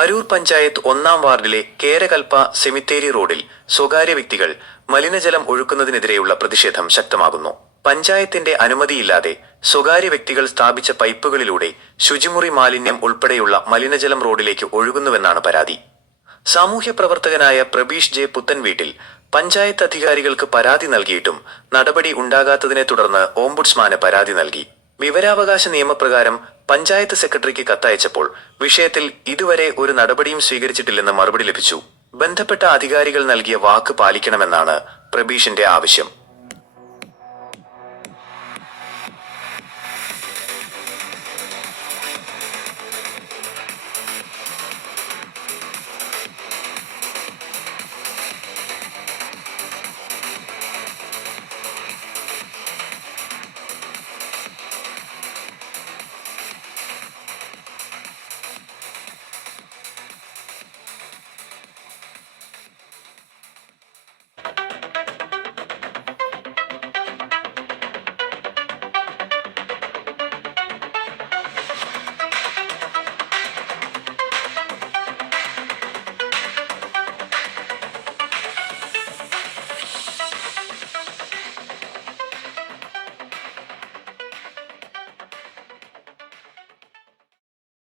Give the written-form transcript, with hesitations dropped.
അരൂർ പഞ്ചായത്ത് 1-ാം വാർഡിലെ കേരകൽപ്പ സെമിത്തേരി റോഡിൽ സ്വകാര്യ വ്യക്തികൾ മലിനജലം ഒഴുക്കുന്നതിനെതിരെയുള്ള പ്രതിഷേധം ശക്തമാകുന്നു. പഞ്ചായത്തിന്റെ അനുമതിയില്ലാതെ സ്വകാര്യ വ്യക്തികൾ സ്ഥാപിച്ച പൈപ്പുകളിലൂടെ ശുചിമുറി മാലിന്യം ഉൾപ്പെടെയുള്ള മലിനജലം റോഡിലേക്ക് ഒഴുകുന്നുവെന്നാണ് പരാതി. സാമൂഹ്യ പ്രവർത്തകനായ പ്രബീഷ് ജെ പുത്തൻവീട്ടിൽ പഞ്ചായത്ത് അധികാരികൾക്ക് പരാതി നൽകിയിട്ടും നടപടി ഉണ്ടാകാത്തതിനെ തുടർന്ന് ഓംബുഡ്സ്മാന് പരാതി നൽകി. വിവരാവകാശ നിയമപ്രകാരം പഞ്ചായത്ത് സെക്രട്ടറിക്ക് കത്തയച്ചപ്പോൾ വിഷയത്തിൽ ഇതുവരെ ഒരു നടപടിയും സ്വീകരിച്ചിട്ടില്ലെന്ന് മറുപടി ലഭിച്ചു. ബന്ധപ്പെട്ട അധികാരികൾ നൽകിയ വാക്ക് പാലിക്കണമെന്നാണ് പ്രബീഷിന്റെ ആവശ്യം.